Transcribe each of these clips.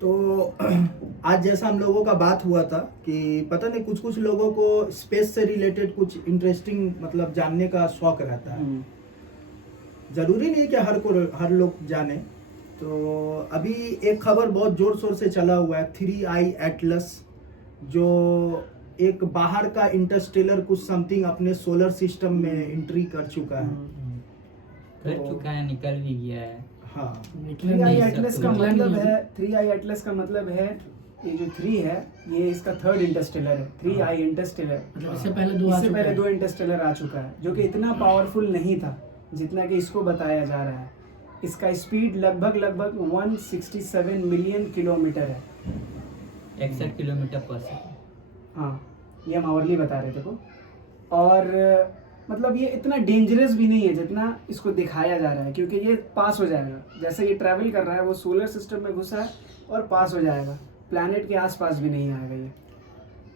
तो आज जैसा हम लोगों का बात हुआ था कि पता नहीं कुछ कुछ लोगों को स्पेस से रिलेटेड कुछ इंटरेस्टिंग मतलब जानने का शौक रहता है। ज़रूरी नहीं कि हर लोग जाने। तो अभी एक खबर बहुत ज़ोर शोर से चला हुआ है, 3I एटलस, जो एक बाहर का इंटरस्टेलर कुछ समथिंग अपने सोलर सिस्टम में एंट्री कर चुका है। कर चुका है, निकल भी गया है। हाँ, 3I एटलस का मतलब है, 3I एटलस का मतलब है ये जो 3 है ये इसका थर्ड इंटरस्टेलर है। 3I इंटरस्टेलर मतलब इससे पहले दो इंटरस्टेलर आ चुका है, जो कि इतना पावरफुल नहीं था जितना कि इसको बताया जा रहा है। इसका स्पीड लगभग 167 मिलियन किलोमीटर है। 61 किलोमीटर पर सेकंड। हाँ, ये हम आवरली बता रहे थे को। और मतलब ये इतना डेंजरस भी नहीं है जितना इसको दिखाया जा रहा है, क्योंकि ये पास हो जाएगा। जैसे ये ट्रैवल कर रहा है वो सोलर सिस्टम में घुसा है और पास हो जाएगा, प्लैनेट के आसपास भी नहीं आएगा ये।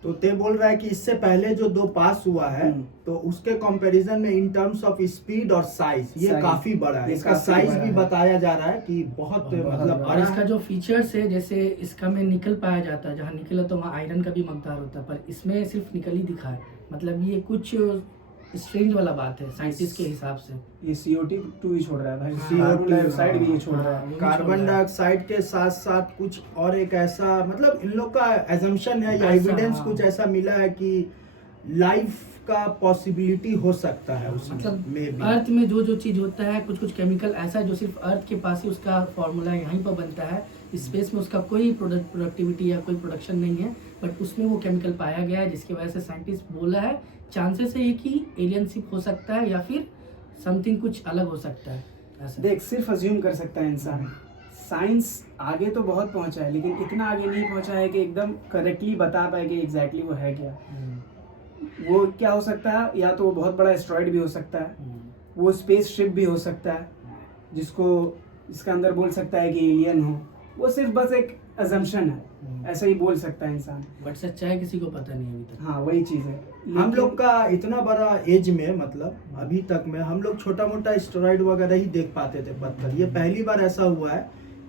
तो ते बोल रहा है कि इससे पहले जो 2 पास हुआ है तो उसके कंपैरिजन में इन टर्म्स ऑफ स्पीड और साइज ये काफी बड़ा है। इसका साइज भी बताया जा रहा है कि बहुत मतलब और इसका जो फीचर्स है, जैसे इसका में निकल पाया जाता है, जहाँ निकल है तो वहाँ आयरन का भी मकदार होता है, पर इसमें सिर्फ निकल ही दिखा है। मतलब ये कुछ स्ट्रेंज वाला बात है साइंटिस्ट के हिसाब से। ये CO2 ही छोड़ रहा है भाई, कार्बन डाइऑक्साइड भी ये छोड़ रहा है। कार्बन डाइऑक्साइड के साथ साथ कुछ और एक ऐसा मतलब इन लोग का एजम्पशन है या एविडेंस कुछ ऐसा मिला है कि लाइफ का पॉसिबिलिटी हो सकता है उसमें। मतलब अर्थ में जो चीज होता है, कुछ केमिकल ऐसा है जो सिर्फ अर्थ के पास ही उसका फॉर्मूला यहीं पर बनता है। स्पेस में उसका कोई प्रोडक्टिविटी या कोई प्रोडक्शन नहीं है, बट उसमें वो केमिकल पाया गया है, जिसकी वजह से साइंटिस्ट बोला है चांसेस है कि एलियनशिप हो सकता है या फिर समथिंग कुछ अलग हो सकता है। ऐसा देख, सिर्फ अज्यूम कर सकता है इंसान। साइंस आगे तो बहुत पहुंचा है, लेकिन इतना आगे नहीं पहुंचा है कि एकदम करेक्टली बता पाए कि एग्जैक्टली वो है क्या। वो क्या हो सकता है, या तो वो बहुत बड़ा एस्ट्रॉइड भी हो सकता है, वो स्पेस शिप भी हो सकता है जिसका अंदर बोल सकता है कि एलियन हो। वो सिर्फ बस एक अजम्पशन है, ऐसा ही बोल सकता है इंसान, बट सच्चाई किसी को पता नहीं अभी तक। हाँ, वही चीज़ है। हम लोग का इतना बड़ा एज में मतलब अभी तक में हम लोग छोटा मोटा एस्टेरॉइड वगैरह ही देख पाते थे, पत्थर। ये पहली बार ऐसा हुआ है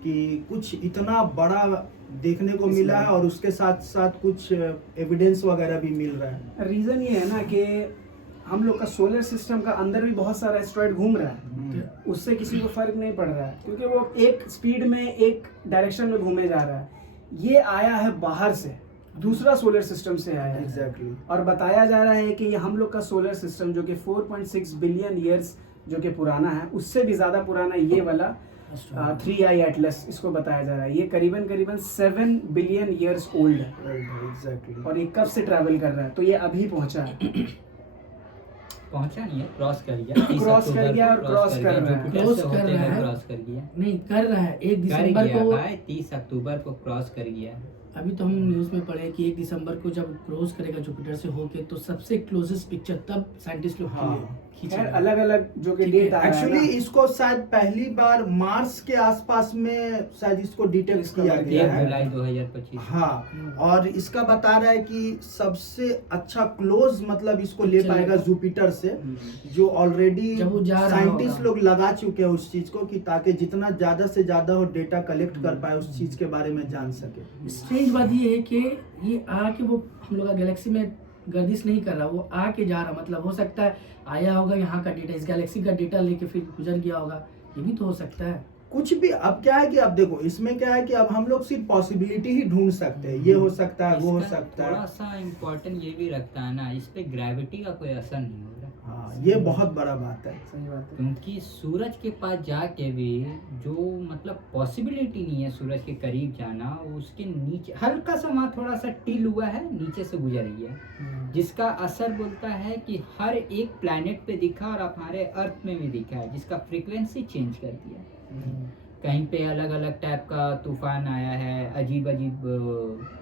कि कुछ इतना बड़ा देखने को मिला है और उसके साथ साथ कुछ एविडेंस वगैरह भी मिल रहा है। रीज़न ये है ना कि हम लोग का सोलर सिस्टम का अंदर भी बहुत सारा एस्ट्रॉइड घूम रहा है, उससे किसी को फर्क नहीं पड़ रहा है, क्योंकि वो एक स्पीड में एक डायरेक्शन में घूमे जा रहा है। ये आया है बाहर से, दूसरा सोलर सिस्टम से आया है। एग्जैक्टली। और बताया जा रहा है कि ये हम लोग का सोलर सिस्टम जो कि 4.6 बिलियन ईयर्स जो कि पुराना है, उससे भी ज़्यादा पुराना ये वाला 3I एटलस, इसको बताया जा रहा है। ये करीबन 7 बिलियन ईयर्स ओल्ड है। एग्जैक्टली। और ये कब से ट्रैवल कर रहा है, तो ये अभी पहुंचा है। पहुंचा नहीं है, क्रॉस कर गया। क्रॉस कर गया और क्रॉस कर रहा है। क्रॉस कर रहा है, क्रॉस कर गया नहीं कर रहा है। 1 दिसंबर को 30 अक्टूबर को क्रॉस कर गया। अभी तो हम न्यूज़ में पढ़े कि 1 दिसंबर को जब क्रॉस करेगा जुपिटर से होके, तो सबसे क्लोजेस्ट पिक्चर तब साइंटिस्ट लोग खींचेंगे। अलग अलग जो कि डेट आया है एक्चुअली ना, इसको शायद पहली बार मार्स के आसपास में शायद इसको डिटेक्ट किया गया 1 है। जुलाई 2025। हाँ, और इसका बता रहा है कि सबसे अच्छा क्लोज मतलब इसको ले पाएगा जुपिटर से, जो ऑलरेडी जब वो जा रहा साइंटिस्ट होगा। लोग लगा चुके हैं उस चीज को, कि ताकि जितना ज्यादा से ज्यादा वो डेटा कलेक्ट कर पाए उस चीज के बारे में जान सके। स्ट्रेंज बात ये है कि ये आके वो हम लोग का गैलेक्सी में गर्दिश नहीं कर रहा, वो आके जा रहा। मतलब हो सकता है आया होगा यहाँ का डेटा, इस गैलेक्सी का डेटा लेके फिर गुजर गया होगा, ये भी तो हो सकता है। कुछ भी। अब क्या है कि अब देखो इसमें क्या है कि अब हम लोग सिर्फ पॉसिबिलिटी ही ढूंढ सकते हैं, ये हो सकता है, वो हो सकता है। थोड़ा सा इम्पोर्टेंट ये भी रखता है ना, इस पे ग्रेविटी का कोई असर नहीं हो रहा। हाँ, ये बहुत बड़ा बात है। सही बात है। क्योंकि सूरज के पास जाके भी जो मतलब पॉसिबिलिटी नहीं है सूरज के करीब जाना, उसके नीचे हल्का सा वहाँ थोड़ा सा टिल हुआ है, नीचे से गुजर गया, जिसका असर बोलता है कि हर एक प्लैनेट पे दिखा और हमारे अर्थ में भी दिखा है, जिसका फ्रीक्वेंसी चेंज कर दिया। कहीं पे अलग अलग टाइप का तूफान आया है, अजीब अजीब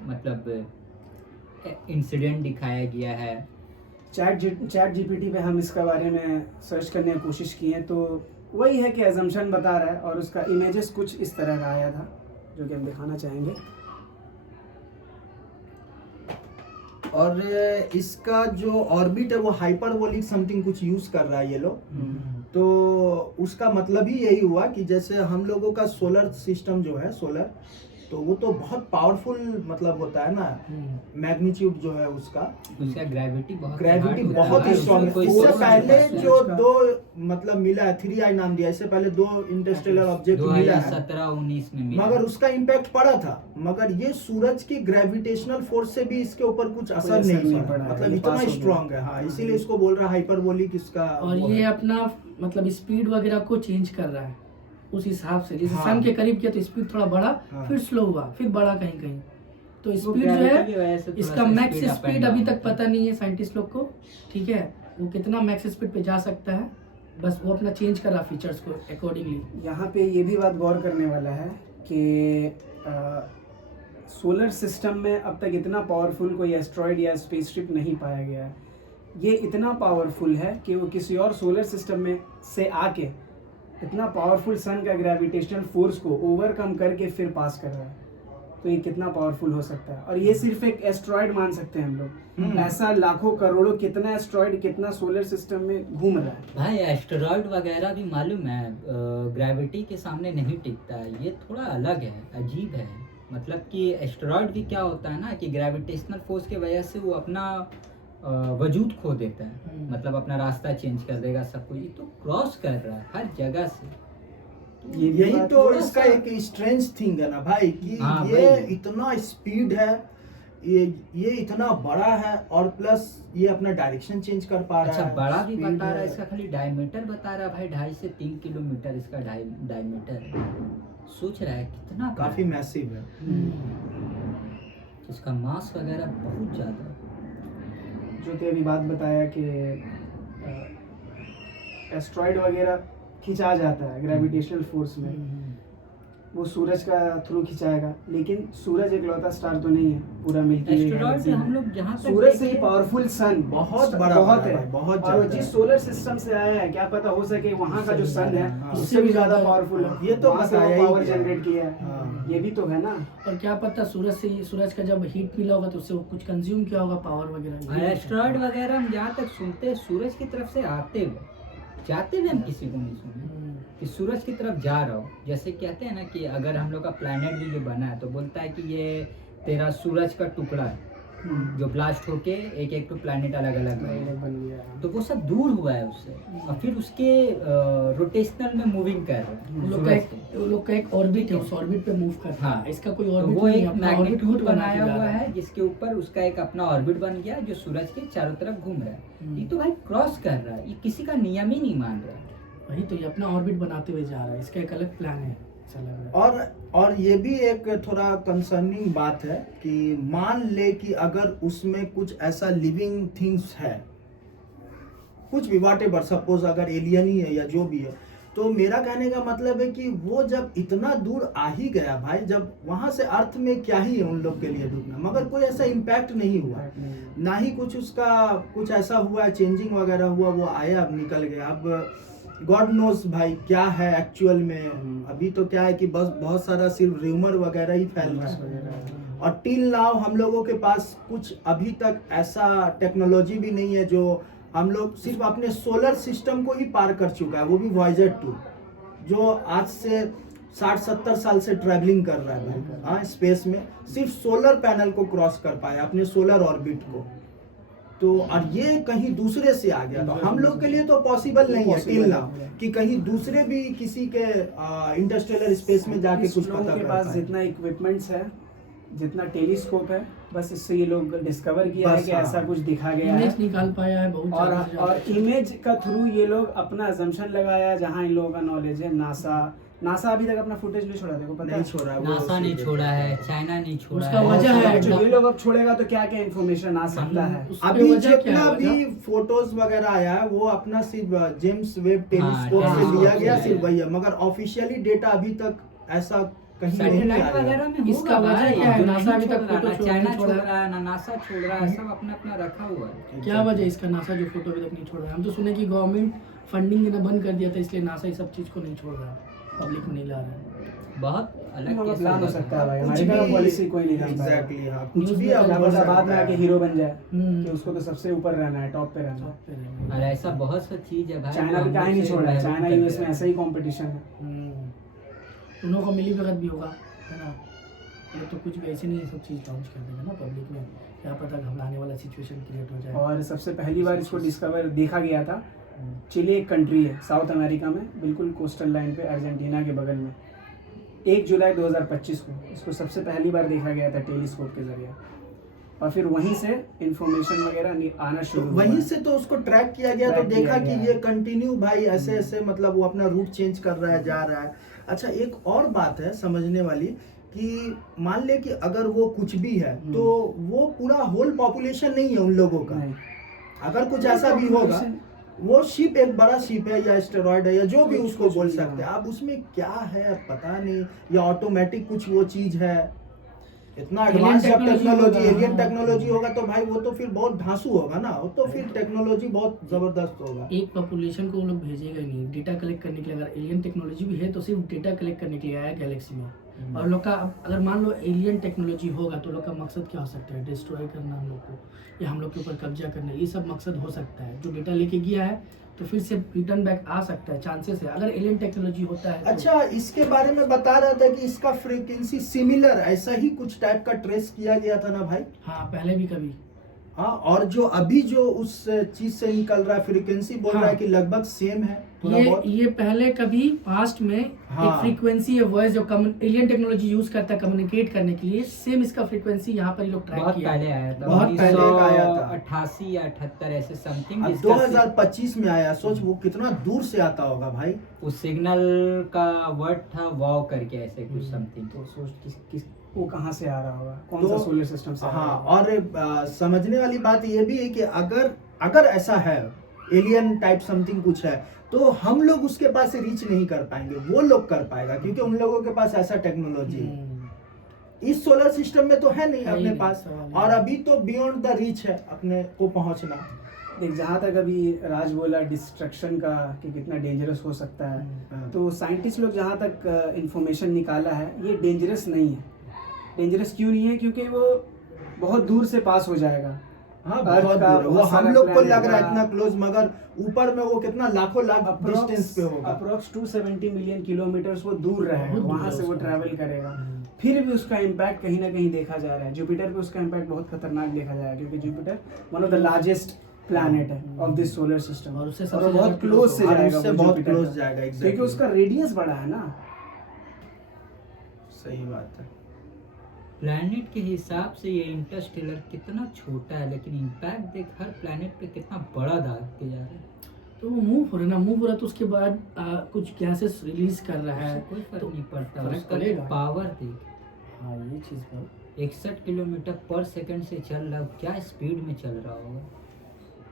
मतलब इंसिडेंट दिखाया गया है। चैट जीपीटी पे हम इसके बारे में सर्च करने की कोशिश की है, तो वही है कि अजम्पशन बता रहा है, और उसका इमेजेस कुछ इस तरह का आया था जो कि हम दिखाना चाहेंगे। और इसका जो ऑर्बिट है वो हाइपरबोलिक समथिंग कुछ यूज कर रहा है ये लोग। तो उसका मतलब ही यही हुआ कि जैसे हम लोगों का सोलर सिस्टम जो है सोलर, तो वो तो बहुत पावरफुल मतलब होता है ना, मैग्नीट्यूड जो है उसका ग्रेविटी ग्रेविटी बहुत ही स्ट्रॉन्ग है। इससे पहले जो दो मतलब मिला है 3i नाम दिया, इससे पहले 2 इंटरस्टेलर ऑब्जेक्ट मिला है 2017-19 में मिला, मगर उसका इम्पैक्ट पड़ा था, मगर ये सूरज की ग्रेविटेशनल फोर्स से भी इसके ऊपर कुछ असर नहीं पड़ा, मतलब इतना स्ट्रॉन्ग है। हाँ, इसीलिए इसको बोल रहा है हाइपरबोलिक इसका। और ये अपना मतलब स्पीड वगैरह को चेंज कर रहा है उस हिसाब से, जैसे हाँ। सन के करीब किया तो स्पीड थोड़ा बढ़ा, हाँ। फिर स्लो हुआ, फिर बढ़ा कहीं कहीं। तो स्पीड जो gravity की वजह है से थोड़ा इसका सा max speed up speed and अभी down तक होता है। पता नहीं है साइंटिस्ट लोग को, ठीक है, वो कितना मैक्स स्पीड पे जा सकता है, बस वो अपना चेंज कर रहा फीचर्स को अकॉर्डिंगली। यहाँ पे ये भी बात गौर करने वाला है कि सोलर सिस्टम में अब तक इतना पावरफुल कोई एस्ट्रॉयड या स्पेसशिप नहीं पाया गया है। ये इतना पावरफुल है कि वो किसी और सोलर सिस्टम में से आके इतना पावरफुल सन का ग्रेविटेशनल फोर्स को ओवरकम करके फिर पास कर रहा है। तो ये कितना पावरफुल हो सकता है, और ये सिर्फ एक एस्ट्रॉयड मान सकते हैं हम लोग। ऐसा लाखों करोड़ों कितना एस्ट्रॉयड कितना सोलर सिस्टम में घूम रहा है। भाई एस्टेरॉयड वगैरह भी मालूम है ग्रेविटी के सामने नहीं टिकता है, ये थोड़ा अलग है, अजीब है। मतलब कि एस्टेरॉयड भी क्या होता है ना कि ग्रेविटेशनल फोर्स की वजह से वो अपना वजूद खो देता है, मतलब अपना रास्ता चेंज कर देगा सब कुछ। ये तो क्रॉस कर रहा है हर जगह से, यही तो इसका एक स्ट्रेंज थिंग है ना भाई कि हाँ ये भाई। इतना स्पीड है, ये इतना बड़ा है, और प्लस ये अपना डायरेक्शन चेंज कर पा रहा अच्छा है। बड़ा भी speed बता रहा है, है। इसका खाली डायमीटर बता रहा है भाई, 2.5 से 3 किलोमीटर इसका डायमीटर। सोच रहा है कितना बड़ा काफी है। मैसिव है। इसका मास वगैरह बहुत ज्यादा है। जो कि अभी बात बताया कि एस्ट्रॉयड वगैरह खिंचा जाता है ग्रेविटेशनल फोर्स में, वो सूरज का थ्रू खिंचाएगा, लेकिन सूरज एक लौता स्टार तो नहीं है पूरा मिल्की वे एस्टेरॉयड गैलेक्सी हम में। लोग जहाँ तक सूरज से देखें- पावरफुल सन बहुत बड़ा बहुत बड़ा है, भाई, बहुत और वो ज्यादा जिस है। सोलर सिस्टम से आया है क्या पता हो सके वहाँ का जो सन है हाँ। उससे भी ज्यादा पावरफुल है। ये तो वहाँ से बताया वो ही पावर गया। जनरेट किया है, हाँ। ये भी तो है ना। और क्या पता सूरज का जब हीट मिला होगा तो उससे वो कुछ कंज्यूम किया होगा पावर वगैरह। एस्टेरॉयड वगैरह हम जहाँ तक सुनते हैं सूरज की तरफ से आते हुए, जाते हुए हम किसी को नहीं सुने कि सूरज की तरफ जा रहा हो। जैसे कहते हैं ना कि अगर हम लोग का प्लैनेट भी जो बना है तो बोलता है कि ये तेरा सूरज का टुकड़ा है जो ब्लास्ट होके एक एक तो प्लैनेट अलग अलग बने, बन गया। तो वो सब दूर हुआ है उससे, और फिर उसके रोटेशनल में मूविंग कर रहा है सूरज के। वो लोग का एक ऑर्बिट है, उस ऑर्बिट पे मूव करता हाँ। है। इसका कोई तो ऑर्बिट वो नहीं एक है, अपना ऑर्बिट मैग्नीट्यूड खुद बना के बनाया जा हुआ रहा है जिसके ऊपर उसका एक अपना ऑर्बिट बन गया जो सूरज के चारों तरफ घूम रहा है। ये तो भाई क्रॉस कर रहा है, ये किसी का नियम ही नहीं मान रहा है। वही तो, ये अपना ऑर्बिट बनाते हुए जा रहा है, इसका एक अलग प्लान है, ऐसा लग रहा है। और ये भी एक थोड़ा कंसर्निंग बात है कि मान ले कि अगर उसमें कुछ ऐसा लिविंग थिंग्स है, कुछ भी व्हाटएवर, सपोज अगर एलियन ही है या जो भी है, तो मेरा कहने का मतलब है कि वो जब इतना दूर आ ही गया भाई, जब वहां से अर्थ में क्या ही है उन लोग के लिए ढूंढना, मगर कोई ऐसा इम्पैक्ट नहीं हुआ, ना ही कुछ उसका कुछ ऐसा हुआ चेंजिंग वगैरह हुआ, वो आया अब निकल गया। अब गॉड नोस भाई क्या है एक्चुअल में। अभी तो क्या है कि बस बहुत सारा सिर्फ र्यूमर वगैरह ही फैल रहा है, और टिल नाउ हम लोगों के पास कुछ अभी तक ऐसा टेक्नोलॉजी भी नहीं है जो हम लोग सिर्फ अपने सोलर सिस्टम को ही पार कर चुका है, वो भी वॉयेजर 2 जो आज से 60-70 साल से ट्रैवलिंग कर रहा है भाई, हाँ, स्पेस में सिर्फ सोलर पैनल को क्रॉस कर पाया, अपने सोलर ऑर्बिट को। तो और ये कहीं दूसरे से आ गया, तो हम लोग के लिए तो पॉसिबल नहीं है टिल नाउ कि कहीं दूसरे भी किसी के इंटरस्टेलर स्पेस में जाके कुछ लोगों पता के कर पास पाए। जितना इक्विपमेंट्स है, जितना टेलीस्कोप है, बस इससे ये लोग डिस्कवर किया है बस कि हाँ। ऐसा कुछ दिखा गया है, इमेज निकाल पाया है बहुत और ज्यादा से ज्यादा। इमेज का थ्रू ये लोग अपना अजम्पशन लगाया जहाँ इन लोगों का नॉलेज है। नासा अभी तक अपना फुटेज नहीं छोड़ा, देखो पता नहीं है? छोड़ा वो नासा ने छोड़ा है, चाइना ने छोड़ा उसका है। वजह है जो ये लोग अब छोड़ेगा तो क्या क्या इन्फॉर्मेशन आ सकता है। उसके अभी वजह क्या जितना है, भी फोटोज वगैरह आया है वो अपना सिर्फ जेम्स वेब टेलीस्कोप हाँ, से लिया टेलीस्कोप गया, से सिर्फ लिया। वही है, मगर ऑफिशियली डेटा अभी तक ऐसा कहीं नहीं सैटेलाइट आया वगैरह में इसका होगा वजह भाई, क्या है? जो नासा नहीं अभी तक छोड़ रहा, फोटो ना छोड़ चाइना नहीं छोड़ छोड़ा रहा है, ना नासा छोड़ रहा है, सब अपना अपना रखा हुआ है। क्या वजह इसका नासा जो फोटो अभी तक नहीं छोड़ रहा है? हम तो सुने कि गवर्नमेंट फंडिंग देना बंद कर दिया था, इसलिए नासा इस सब चीज को नहीं छोड़ रहा है, पब्लिक में नहीं ला रहा है। बहुत अलग लोगों का केस प्लान हो होगा। सकता है भाई, कुछ अमेरिका का भी पॉलिसी कोई नहीं जानता है। एग्जैक्टली, हाँ, कुछ न्यूज़ भी में अब क्या हो पता सकता बाद में है। आके हीरो बन जाए हम्म। कि उसको तो सबसे ऊपर रहना है, टॉप पे रहना है। और ऐसा बहुत सा चीज है भाई, चाइना भी काहे नहीं छोड़ रहा है, चाइना यूएस में ऐसा ही कंपटीशन है। उन लोगों का मिली भगत भी होगा, है ना? ये तो कुछ भी ऐसे नहीं सब चीज़ लॉन्च कर देगा ना पब्लिक में, क्या पता घबराने वाला सिचुएशन क्रिएट हो जाए। और सबसे पहली बार इसको डिस्कवर देखा गया था, चिली एक कंट्री है साउथ अमेरिका में, बिल्कुल कोस्टल लाइन पे अर्जेंटीना के बगल में। 1 जुलाई 2025 को इसको सबसे पहली बार देखा गया था टेलीस्कोप के जरिए, और फिर वहीं से इंफॉर्मेशन वगैरह आना शुरू हुआ। वहीं से तो उसको ट्रैक किया गया, तो ट्रैक देखा किया कि गया। ये कंटिन्यू भाई ऐसे ऐसे मतलब वो अपना रूट चेंज कर रहा है, जा रहा है। अच्छा, एक और बात है समझने वाली कि मान ले कि अगर वो कुछ भी है तो वो पूरा होल पॉपुलेशन नहीं है उन लोगों का। नहीं। अगर कुछ ऐसा भी होगा, वो शिप एक बड़ा शिप है या एस्टेरॉयड है या जो भी उसको बोल सकते हैं आप, उसमें क्या है पता नहीं, या ऑटोमेटिक कुछ वो चीज है। इतना Alien एडवांस जब technology टेक्नोलॉजी, होगा, एलियन हाँ। टेक्नोलॉजी होगा तो भाई वो तो फिर बहुत धांसू होगा ना, वो तो फिर टेक्नोलॉजी बहुत जबरदस्त होगा। एक पॉपुलेशन को वो लोग भेजेगा ही नहीं, डेटा कलेक्ट करने के लिए। अगर एलियन टेक्नोलॉजी भी है तो सिर्फ डेटा कलेक्ट करने के लिए आया गैलेक्सी में। और लोग का अगर मान लो एलियन टेक्नोलॉजी होगा तो लोग का मकसद क्या हो सकता है? डिस्ट्रॉय करना हम लोग को, या हम लोग के ऊपर कब्जा करना, ये सब मकसद हो सकता है। जो डेटा लेके गया है तो फिर से रिटर्न बैक आ सकता है, चांसेस है अगर एलियन टेक्नोलॉजी होता है तो। अच्छा, इसके बारे में बता रहा था कि इसका फ्रीक्वेंसी सिमिलर ऐसा ही कुछ टाइप का ट्रेस किया गया था ना भाई। हाँ, पहले भी कभी। हाँ, और जो अभी जो उस चीज से निकल रहा है फ्रीक्वेंसी बोल रहा है हाँ। कि लगभग सेम है थोड़ा बहुत। ये पहले कभी पास्ट में हाँ। एक फ्रीक्वेंसी है वॉइस जो एलियन टेक्नोलॉजी यूज करता है कम्युनिकेट करने के लिए, सेम इसका फ्रीक्वेंसी यहाँ पर ये लोग ट्रैक बहुत किया। पहले आया था, बहुत पहले का आया था। 88 या 78 ऐसे समथिंग। अब 2025 में आया, सोच वो कितना दूर से आता होगा भाई। उस सिग्नल का वर्ड था वाव करके ऐसे कुछ समथिंग। तो सोच किस वो कहाँ से आ रहा होगा, कौन तो- सा सोलर सिस्टम से आ रहा हाँ, होगा। और समझने वाली बात ये भी है कि अगर ऐसा है, एलियन टाइप समथिंग कुछ है, तो हम लोग उसके पास रीच नहीं कर पाएंगे, वो लोग कर पाएगा क्योंकि उन लोगों के पास ऐसा टेक्नोलॉजी है। इस सोलर सिस्टम में तो है नहीं है ही अपने नहीं, पास, सवाल ही और नहीं। अभी तो बियॉन्ड द रीच है अपने को पहुंचना। देख, जहाँ तक अभी राज बोला डिस्ट्रक्शन का कि कितना डेंजरस हो सकता है, हाँ। तो साइंटिस्ट लोग जहाँ तक इंफॉर्मेशन निकाला है, ये डेंजरस नहीं है। डेंजरस क्यों नहीं है? क्योंकि वो बहुत दूर से पास हो जाएगा। हाँ, अर्थ बहुत का दूर है। वो बहुत हम सारा लोग को planet लग रहा है का- इतना क्लोज, मगर ऊपर में वो कितना लाखों लाख डिस्टेंस पे होगा। अप्रोक्स 270 मिलियन किलोमीटर्स वो दूर रहेगा, बहुत दूर वहाँ है से वो उसका। ट्रैवल करेगा। फिर भी उसका इम्पैक्ट कहीं ना कहीं देखा जा रहा है। जुपिटर पे उसका इम्पैक्ट बहुत खतरनाक देखा जा रहा है, क्योंकि Jupiter one of the largest planet है ऑफ दिस सोलर सिस्टम, और उससे और सबसे वो बहुत ज्यादा क्लोज से और जाएगा, उससे वो बहुत Jupiter close का। जाएगा, क्योंकि exactly। उसका रेडियस बड़ा है ना। सही बात है। प्लैनेट के हिसाब से ये इंटरस्टेलर कितना छोटा है, लेकिन इम्पैक्ट देख हर प्लैनेट पे कितना बड़ा डालते जा रहा है। तो वो मूव हो रहा है ना, मूव हो रहा है तो उसके बाद कुछ गैसेस रिलीज कर रहा है। उससे कोई फर्क तो नहीं पड़ता, फर्क उसका पड़ेगा। पावर देख, हाँ, ये चीज़ पर 61 किलोमीटर पर सेकंड से चल रहा है, क्या स्पीड में चल रहा होगा।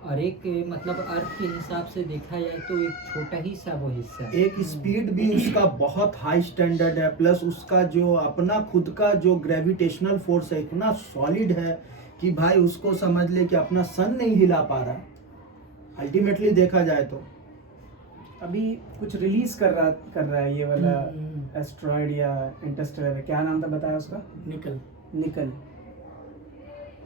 और एक मतलब अर्थ के हिसाब से देखा जाए तो एक छोटा ही सा वो हिस्सा है। एक स्पीड भी उसका बहुत हाई स्टैंडर्ड है, प्लस उसका जो अपना खुद का जो ग्रेविटेशनल फोर्स है इतना सॉलिड है कि भाई उसको समझ ले कि अपना सन नहीं हिला पा रहा अल्टीमेटली देखा जाए तो। अभी कुछ रिलीज कर रहा है ये वाला एस्ट्रॉयड या इंटरस्टेलर, क्या नाम था बताया उसका? निकल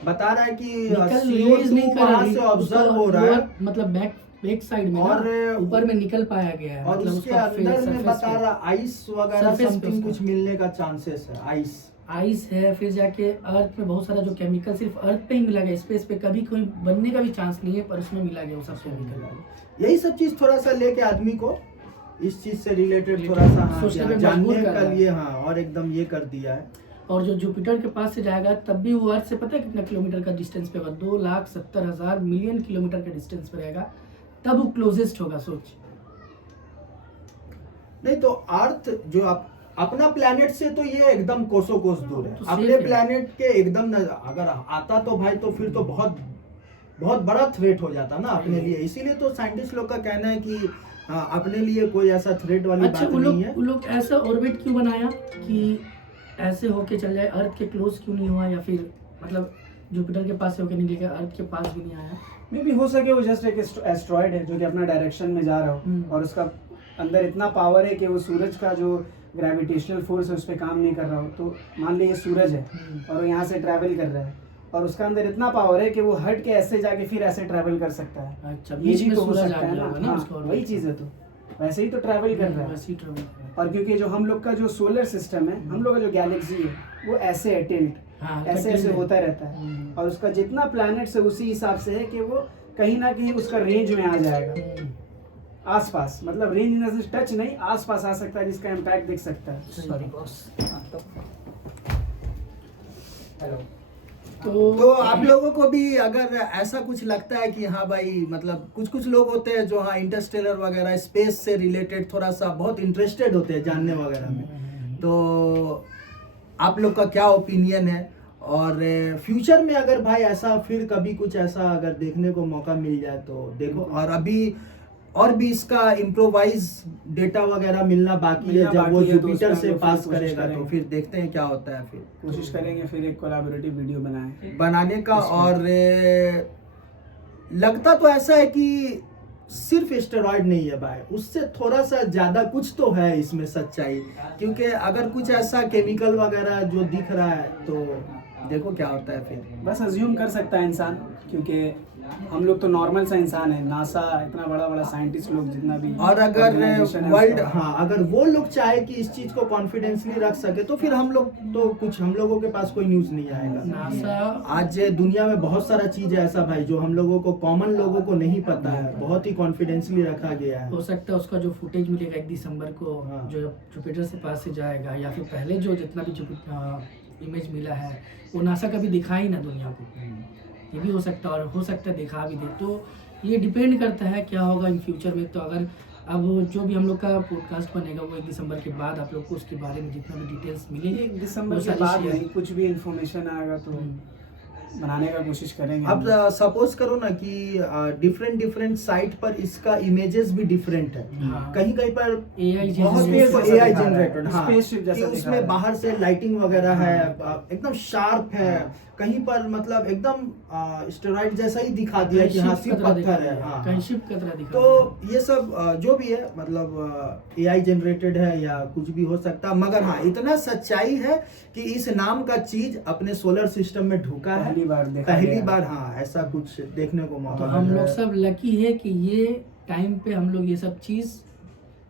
बता रहा है कि रिलीज नहीं कर वहां से ऑब्जर्व हो रहा है, मतलब बैक साइड में और ना, ऊपर में निकल पाया गया है। और मतलब उसके उसका अंदर में surface बता पे। रहा आइस वगैरह Surface पे समथिंग उसका। कुछ मिलने का चांसेस है। आइस है, फिर जाके अर्थ में बहुत सारा जो केमिकल सिर्फ अर्थ पे ही मिला गया, स्पेस पे कभी कोई बनने का भी चांस नहीं है, पर उसमें मिला गया वो सब केमिकल। यही सब चीज थोड़ा सा लेके आदमी को इस चीज से रिलेटेड थोड़ा सा हाँ, सोचने पे जानने मजबूर कर का रहा है। लिए हाँ, और एकदम ये कर दिया है। और जो जुपिटर के पास से जाएगा तब भी वो अर्थ से पता है कितना किलोमीटर का डिस्टेंस पे होगा? 2,70,000 मिलियन किलोमीटर का डिस्टेंस पे रहेगा, तब वो क्लोजेस्ट होगा। सोच, नहीं तो अर्थ जो अपना प्लेनेट से तो ये एकदम कोसों कोस दूर है, तो अपने safe है। प्लेनेट के एकदम अगर आता तो भाई तो फिर तो बहुत बहुत बड़ा थ्रेट हो जाता ना अपने लिए। इसीलिए तो साइंटिस्ट लोग का कहना है कि हाँ, अपने लिए कोई ऐसा थ्रेट वाली अच्छा, बात नहीं है। वो लोग ऐसा ऑर्बिट क्यों बनाया कि ऐसे होके चल जाए? अर्थ के क्लोज क्यों नहीं हुआ, या फिर मतलब जुपिटर के पास से होके निकल गया, अर्थ के पास भी नहीं आया? मे भी हो सके वो जस्ट एक एस्ट्रॉयड है जो कि अपना डायरेक्शन में जा रहा हो, और उसका अंदर इतना पावर है कि वो सूरज का जो ग्रेविटेशनल फोर्स है उस पर काम नहीं कर रहा हो। तो मान लीजिए सूरज है और वो यहाँ से ट्रैवल कर रहा है, और उसका अंदर इतना पावर है कि वो हट के ऐसे जाके फिर ऐसे ट्रैवल कर सकता है। अच्छा, ये बीच भी में तो हो सूरज सकता आ है गया ना। होगा ना हाँ, उसका orbit वही में। चीज़ है, तो वैसे ही तो ट्रैवल कर रहा है। वैसे ही travel कर रहा है। और क्योंकि जो हम लोग का जो सोलर सिस्टम है, हम लोग का जो गैलेक्सी है, वो ऐसे है टिल्ट, हाँ, ऐसे tilt ऐसे है। होता रहता है, और उसका जितना प्लैनेट्स है उसी हिसाब से है कि वो कहीं ना कहीं उसका रेंज में आ जाएगा, आसपास, मतलब रेंज इन से टच नहीं, आसपास आ सकता है, जिसका इम्पैक्ट दिख सकता है। Sorry boss. हेलो। तो आप लोगों को भी अगर ऐसा कुछ लगता है कि हाँ भाई, मतलब कुछ कुछ लोग होते हैं जो हाँ इंटरस्टेलर वगैरह स्पेस से रिलेटेड थोड़ा सा बहुत इंटरेस्टेड होते हैं जानने वगैरह में, तो आप लोग का क्या ओपिनियन है? और फ्यूचर में अगर भाई ऐसा फिर कभी कुछ ऐसा अगर देखने को मौका मिल जाए तो देखो, और अभी और भी इसका इम्प्रोवाइज डेटा वगैरह मिलना बाकी है, मिलना जब वो बाकी है, तो जुपिटर उसमें से हम लोग पास फिर कोशिश करेगा तो करेंगे। फिर देखते हैं क्या होता है, फिर कोशिश करेंगे फिर एक कोलैबोरेटिव वीडियो बनाने का। और लगता तो ऐसा है कि सिर्फ एस्टेरॉयड नहीं है भाई, उससे थोड़ा सा ज्यादा कुछ तो है इसमें सच्चाई, क्योंकि अगर कुछ ऐसा केमिकल वगैरह जो दिख रहा है तो देखो क्या होता है फिर। बस अज्यूम कर सकता है इंसान, क्योंकि हम लोग तो नॉर्मल सा इंसान है, नासा इतना बड़ा बड़ा साइंटिस्ट लोग जितना भी, और अगर organization है वर्ल्ड, उसका, हाँ अगर वो लोग चाहे कि इस चीज को कॉन्फिडेंसली रख सके तो फिर हम लोग तो कुछ, हम लोगों के पास कोई न्यूज नहीं आएगा। नासा आज दुनिया में बहुत सारा चीज है ऐसा भाई जो हम लोगों को, कॉमन लोगों को नहीं पता है, बहुत ही कॉन्फिडेंसली रखा गया है। हो सकता है उसका जो फुटेज मिलेगा 1 दिसंबर को, हाँ। जो जुपिटर से पास से जाएगा, या फिर पहले जो जितना भी इमेज मिला है वो नासा कभी दिखा ही ना दुनिया को, ये भी हो सकता है, और हो सकता है दिखा भी दे। तो ये डिपेंड करता है क्या होगा इन फ्यूचर में। तो अगर अब जो भी हम लोग का पॉडकास्ट बनेगा वो 1 दिसंबर के बाद आप लोग को उसके बारे में जितना भी डिटेल्स मिलेंगे 1 दिसंबर वो के सारी बाद share- नहीं, कुछ भी इंफॉर्मेशन आएगा तो बनाने का कोशिश करेंगे। अब सपोज करो ना कि डिफरेंट डिफरेंट साइट पर इसका इमेजेस भी डिफरेंट है, हाँ। कहीं कहीं पर AI बहुत generated AI जैसा दिखा रहा है, जनरेटेड, हाँ, spaceship जैसा कि दिखा उसमें रहा है। बाहर से लाइटिंग वगैरह है, एकदम शार्प है, कहीं पर मतलब एकदम स्टेरॉइड जैसा ही दिखा दिया कि हाँ सिर्फ पत्थर है, हाँ कहीं शिप का तरह दिखा तो ये सब जो भी है मतलब AI जनरेटेड है या कुछ भी हो सकता है, मगर हाँ इतना सच्चाई है कि इस नाम का चीज अपने सोलर सिस्टम में ढुका है, पहली बार देखा पहली गया। बार, हाँ ऐसा कुछ देखने को तो मौका हम मिला लोग है। सब लकी है कि ये टाइम पे हम लोग ये सब चीज़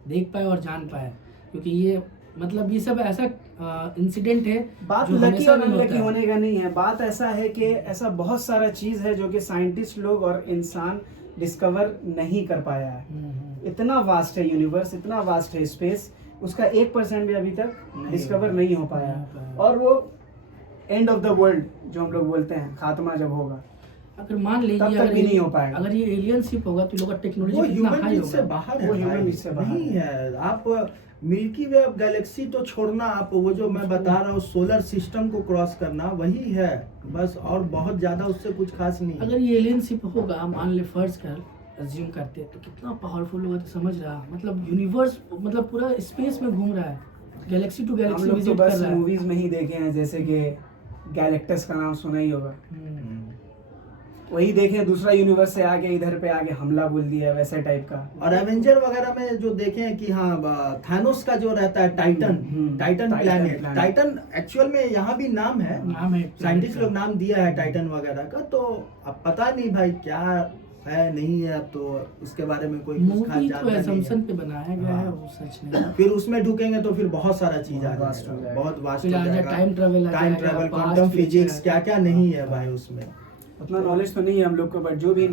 देख पाए और जान पाए, क्योंकि ये मतलब ये सब ऐसा इंसिडेंट है बात जो लकी हमेशा और नहीं होता अनलकी है। होने का नहीं है, बात ऐसा है कि ऐसा बहुत सारा चीज है जो कि साइंटिस्ट लोग और इंसान डिस्कवर नहीं कर पाया है। इतना वास्ट है यूनिवर्स, इतना वास्ट है स्पेस, उसका 1% भी अभी तक डिस्कवर नहीं हो पाया नहीं हो है। पाया। और वो एंड ऑफ द वर्ल्ड जो हम लोग बोलते हैं, खात्मा जब होगा, अगर मान लीजिए तब तक अगर भी ये- नहीं हो पाएगा। अगर ये एलियन शिप होगा तो लोग का टेक्नोलॉजी वो कितना ह्यूमन हाई बीट से होगा। बाहर है वो human भाई, being से बाहर नहीं है। है। आप मिल्की वे गैलेक्सी तो छोड़ना, आप वो जो मैं बता रहा हूँ सोलर सिस्टम को क्रॉस करना, वही है बस, और बहुत ज्यादा उससे कुछ खास नहीं है। अगर ये एलियन शिप होगा, मान ले फर्ज कर अज्यूम करते हैं, तो कितना पावरफुल होगा, तो समझ रहा, मतलब यूनिवर्स मतलब पूरा स्पेस में घूम रहा है, गैलेक्सी टू हम गैलेक्सी लोग तो विजिट कर बस रहा है। मूवीज में ही देखे हैं, जैसे कि गैलेक्टस का नाम सुना ही होगा, वही देखे, दूसरा यूनिवर्स से आके इधर पे आके हमला बोल दिया, वैसे टाइप का। और एवेंजर वगैरह में जो देखे हैं कि हाँ थानोस का जो रहता है Titan, Titan Titan planet, planet। Titan actual में यहाँ भी नाम है, नाम है साइंटिस्ट लोग नाम दिया है टाइटन वगैरह का, तो अब पता नहीं भाई क्या है नहीं है, अब तो उसके बारे में कोई कुछ खास मूवी तो जानता नहीं असम्पशन है। पे बनाया गया है, हाँ। वो सच नहीं है। फिर उसमें ढुकेंगे तो फिर बहुत सारा चीज आ बहुत vast हो जाएगा, जाएगा। बहुत वास्ट फिर हो आ जाए जाएगा, time travel, time travel, quantum physics, क्या क्या नहीं है भाई उसमें। उतना नॉलेज तो नहीं है हम लोग को, बट जो भी